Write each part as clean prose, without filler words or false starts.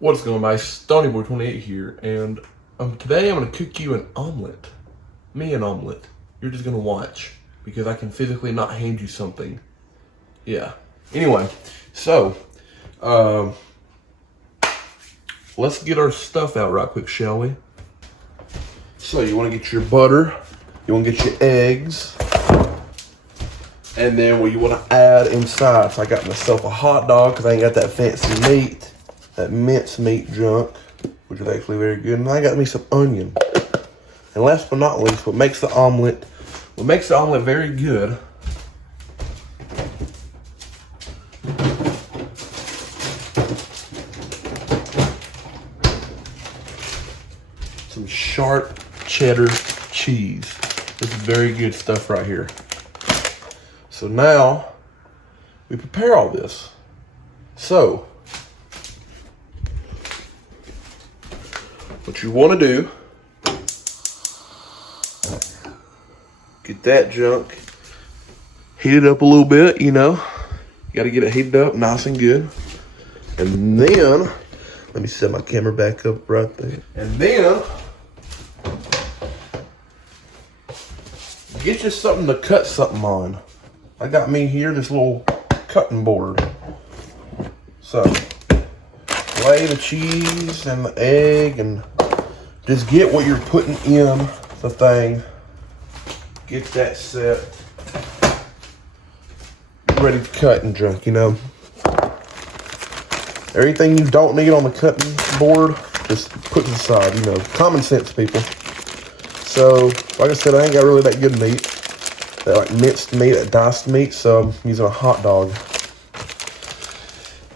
What's going on, guys? Stoneyboy 28 here, and today I'm going to cook you an omelette. Me an omelette. You're just going to watch, because I can physically not hand you something. Yeah. Anyway, so, let's get our stuff out right quick, shall we? So, you want to get your butter, you want to get your eggs, and then what you want to add inside. So I got myself a hot dog, because I ain't got that fancy meat. That mince meat junk, which is actually very good. And I got me some onion. And last but not least, what makes the omelet very good, some sharp cheddar cheese. This is very good stuff right here. So now we prepare all this. So what you want to do, get that junk, heat it up a little bit, you know. You got to get it heated up nice and good. And then, let me set my camera back up right there. And then, get you something to cut something on. I got me here this little cutting board. So, lay the cheese and the egg and just get what you're putting in the thing. Get that set. Ready to cut and junk, you know. Everything you don't need on the cutting board, just put to the side, you know. Common sense, people. So, like I said, I ain't got really that good meat. That like minced meat, that diced meat, so I'm using a hot dog.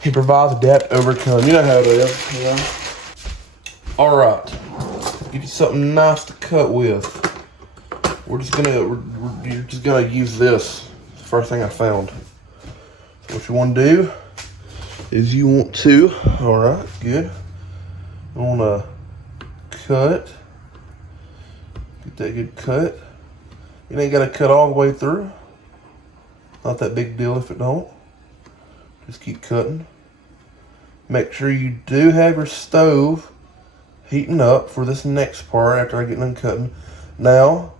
He provides depth overcome. You know how it is, you know. Alright. Give you something nice to cut with. You're just gonna use this. It's the first thing I found. So what you want to do is you want to, alright, good. You want to cut. Get that good cut. You ain't got to cut all the way through. Not that big deal if it don't. Just keep cutting. Make sure you do have your stove heating up for this next part after I get done cutting. Now,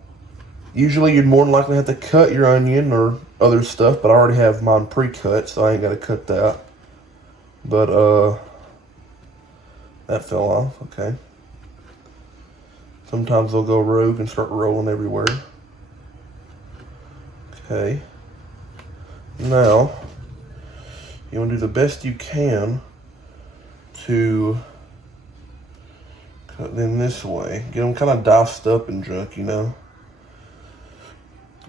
usually you'd more than likely have to cut your onion or other stuff, but I already have mine pre-cut, so I ain't got to cut that. But, that fell off, okay. Sometimes they'll go rogue and start rolling everywhere. Okay. Now, you want to do the best you can to cut them this way. Get them kind of diced up and junk, you know.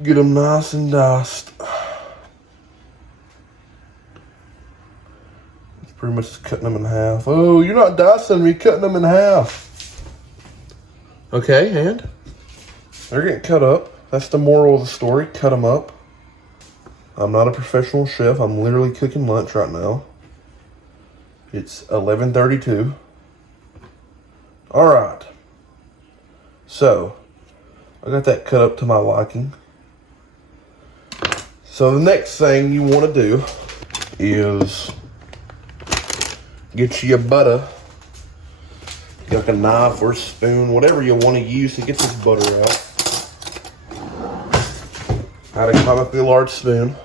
Get them nice and diced. It's pretty much just cutting them in half. Oh, you're not dicing them, you're cutting them in half. Okay, and they're getting cut up. That's the moral of the story. Cut them up. I'm not a professional chef. I'm literally cooking lunch right now. It's 11:32. All right. So, I got that cut up to my liking. So the next thing you want to do is get you your butter. Get like a knife or a spoon, whatever you want to use to get this butter out. I had a comically large spoon.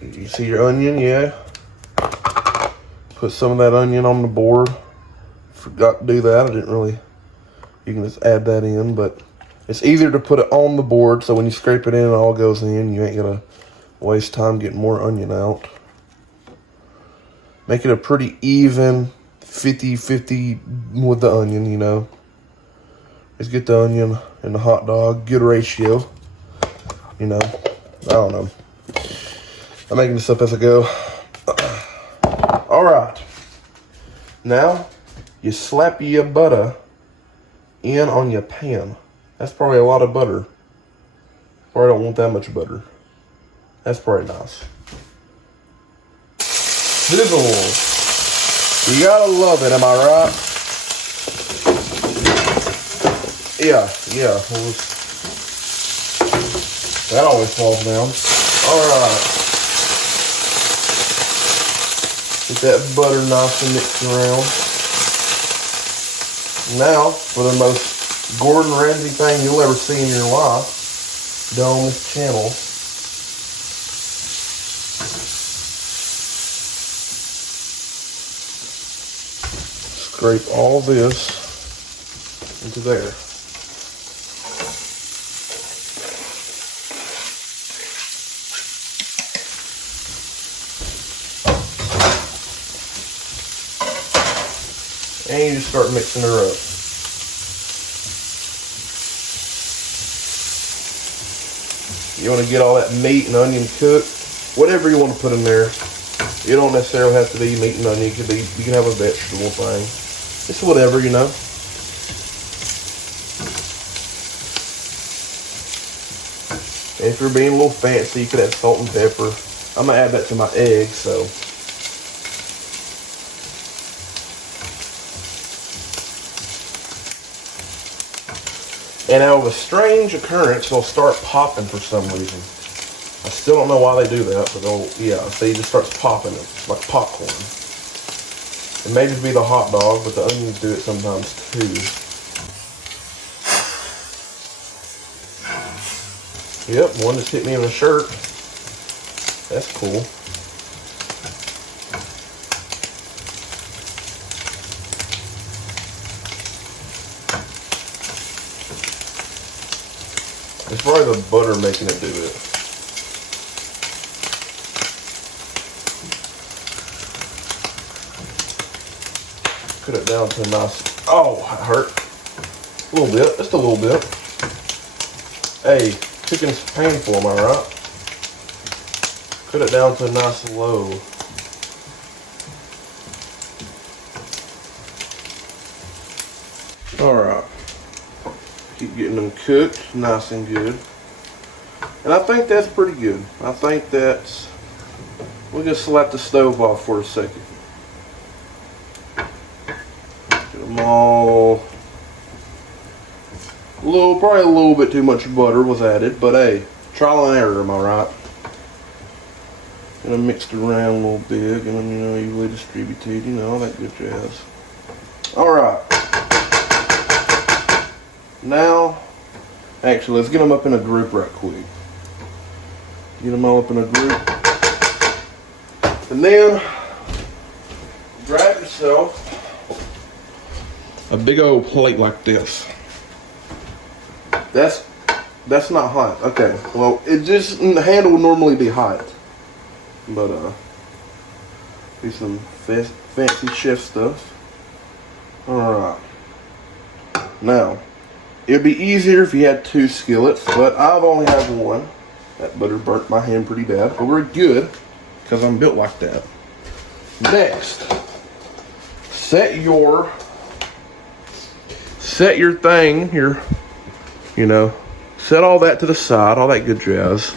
You see your onion, yeah. Put some of that onion on the board. Forgot to do that. I didn't really. You can just add that in, but it's easier to put it on the board so when you scrape it in, it all goes in. You ain't gonna waste time getting more onion out. Make it a pretty even 50-50 with the onion, you know. Just get the onion and the hot dog, good ratio. You know, I don't know. I'm making this up as I go. All right. Now, you slap your butter in on your pan. That's probably a lot of butter. Probably don't want that much butter. That's probably nice. Sizzle. You gotta love it, am I right? Yeah. That always falls down. All right. Get that butter nice and mixed around. Now, for the most Gordon Ramsay thing you'll ever see in your life, done on this channel. Scrape all this into there. And you just start mixing her up. You want to get all that meat and onion cooked. Whatever you want to put in there. You don't necessarily have to be meat and onion. You can have a vegetable thing. It's whatever, you know. And if you're being a little fancy, you could add salt and pepper. I'm going to add that to my eggs, so. And out of a strange occurrence, they'll start popping for some reason. I still don't know why they do that, but they'll, yeah, see, it just starts popping. It's like popcorn. It may just be the hot dog, but the onions do it sometimes too. Yep, one just hit me in the shirt. That's cool. It's probably the butter making it do it. Cut it down to a nice, oh, it hurt. A little bit, just a little bit. Hey, chicken's painful, am I right? Cut it down to a nice low. Alright. Keep getting them cooked nice and good. And I think that's pretty good. I think that's, we'll just slap the stove off for a second. Get them all, probably a little bit too much butter was added, but hey, trial and error, am I right? And I mixed it around a little bit, and then, you know, evenly distributed, you know, all that good jazz. Alright. Now, actually, let's get them up in a group right quick. Get them all up in a group. And then, grab yourself a big old plate like this. That's not hot. Okay, well, it just, the handle would normally be hot. But, do some fancy chef stuff. Alright. Now, it'd be easier if you had 2 skillets, but I've only had 1. That butter burnt my hand pretty bad, but we're good because I'm built like that. Next, set your thing, you know, set all that to the side, all that good jazz.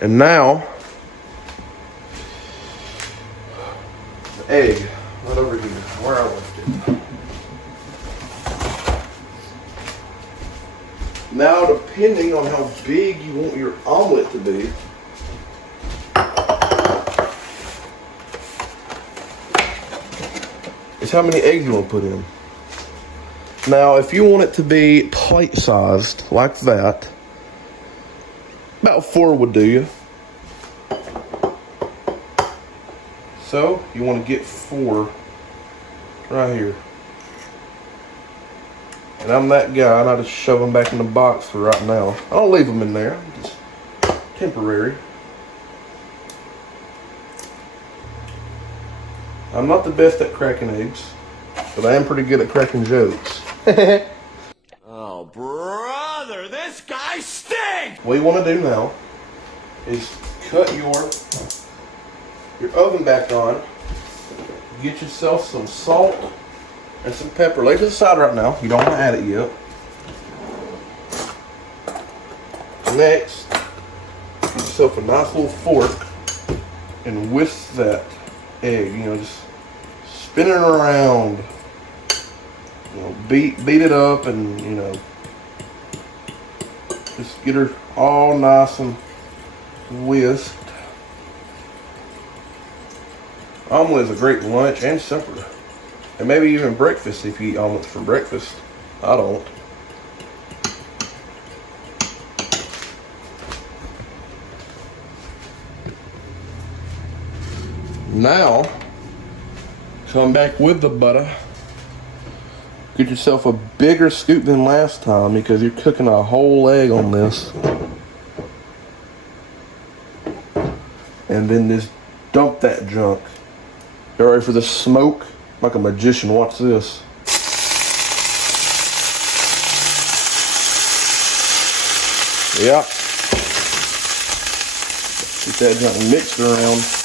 And now, the egg, right over here, where I left it. Now, depending on how big you want your omelet to be, is how many eggs you want to put in. Now, if you want it to be plate-sized, like that, about 4 would do you. So, you want to get 4 right here. And I'm that guy, and I just shove them back in the box for right now. I don't leave them in there, just temporary. I'm not the best at cracking eggs, but I am pretty good at cracking jokes. Oh, brother, this guy stinks! What you want to do now is cut your oven back on. Get yourself some salt and some pepper. Lay to the side right now. You don't want to add it yet. Next, get yourself a nice little fork and whisk that egg. You know, just spin it around. You know, beat it up, and you know, just get her all nice and whisked. Omelet is a great lunch and supper. And maybe even breakfast if you eat omelets for breakfast. I don't. Now, come back with the butter. Get yourself a bigger scoop than last time because you're cooking a whole egg on this. And then just dump that junk. You ready for the smoke? Like a magician, watch this. Yeah. Get that junk mixed around.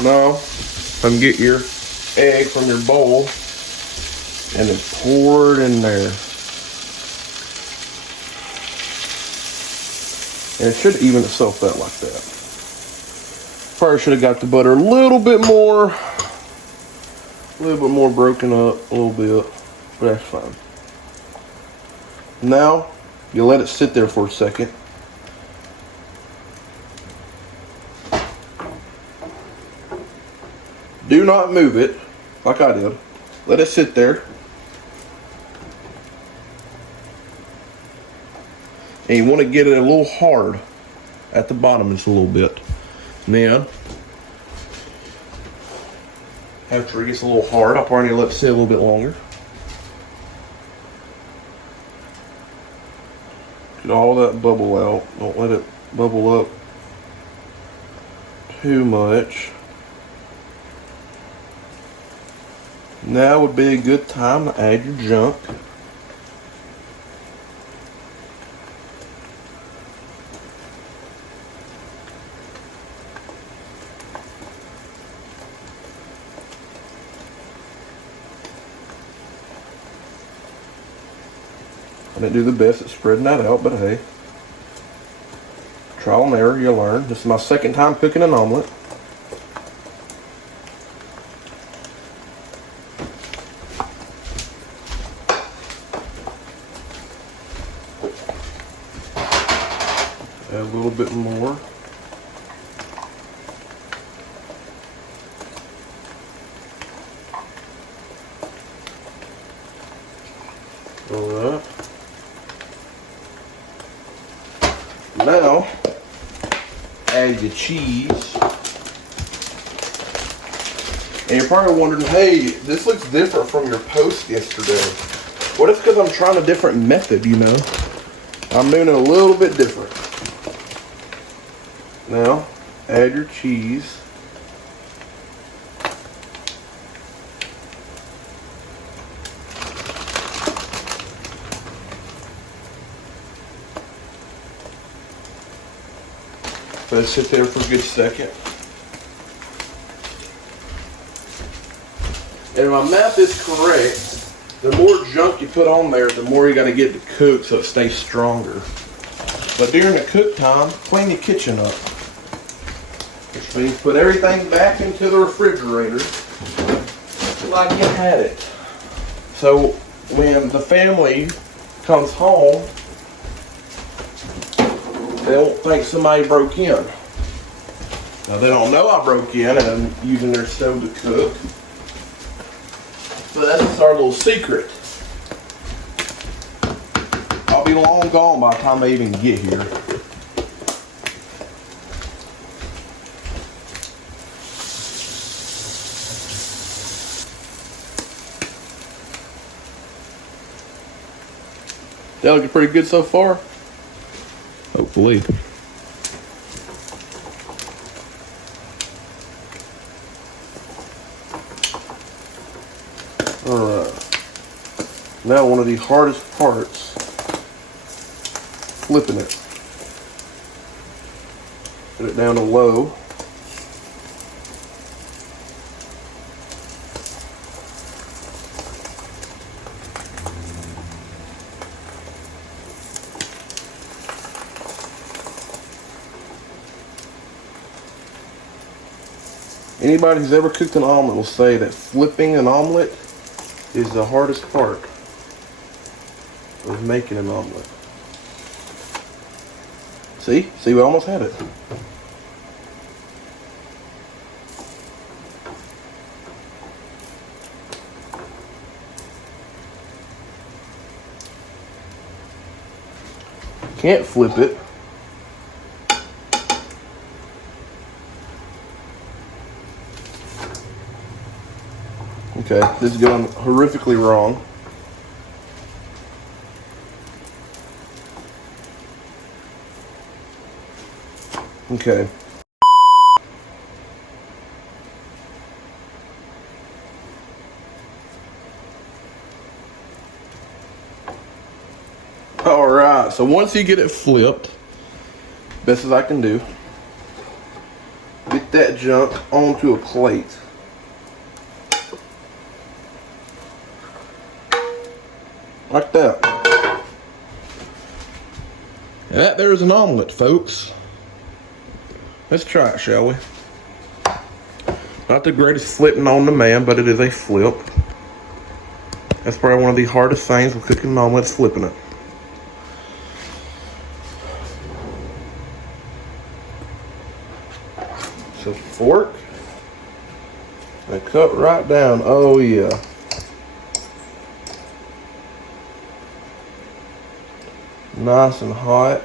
Now, come get your egg from your bowl and then pour it in there. And it should even itself out like that. Probably should have got the butter a little bit more broken up, a little bit, but that's fine. Now, you let it sit there for a second. Do not move it, like I did. Let it sit there. And you want to get it a little hard at the bottom just a little bit. And then, after it gets a little hard, I'll probably let it sit a little bit longer. Get all that bubble out. Don't let it bubble up too much. Now would be a good time to add your junk. I didn't do the best at spreading that out, but hey. Trial and error, you learn. This is my second time cooking an omelet. Add a little bit more. Alright. Now, add your cheese. And you're probably wondering, hey, this looks different from your post yesterday. Well, it's because I'm trying a different method, you know. I'm doing it a little bit different. Now, add your cheese. Let it sit there for a good second. And if my math is correct, the more junk you put on there, the more you got to get to cook so it stays stronger. But during the cook time, clean your kitchen up. Which means put everything back into the refrigerator like you had it. So when the family comes home, they don't think somebody broke in. Now they don't know I broke in and I'm using their stove to cook. So that's just our little secret. I'll be long gone by the time they even get here. That looking pretty good so far? Hopefully. Alright. Now one of the hardest parts, flipping it. Put it down to low. Anybody who's ever cooked an omelet will say that flipping an omelet is the hardest part of making an omelet. See, we almost had it. Can't flip it. Okay, this is going horrifically wrong. Okay. Alright, so once you get it flipped, best as I can do, get that junk onto a plate. Like that. And that there's an omelet, folks. Let's try it, shall we? Not the greatest flipping on demand, but it is a flip. That's probably one of the hardest things with cooking an omelet, is flipping it. So fork. And cut right down. Oh yeah. Nice and hot.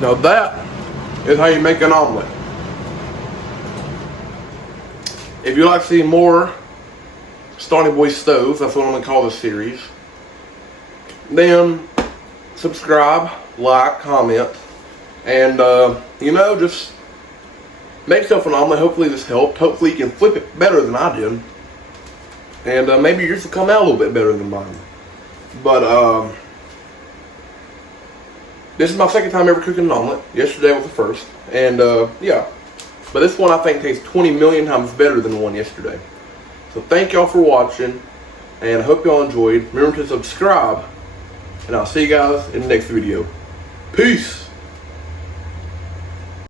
Now that is how you make an omelet. If you like to see more Stoneyboy stoves, that's what I'm going to call this series, then subscribe, like, comment, and you know, just make yourself an omelet. Hopefully this helped. Hopefully you can flip it better than I did, and maybe yours will come out a little bit better than mine. But this is my second time ever cooking an omelet. Yesterday was the first, and yeah, but this one I think tastes 20 million times better than the one yesterday. So thank y'all for watching, and I hope y'all enjoyed. Remember to subscribe, and I'll see you guys in the next video. Peace!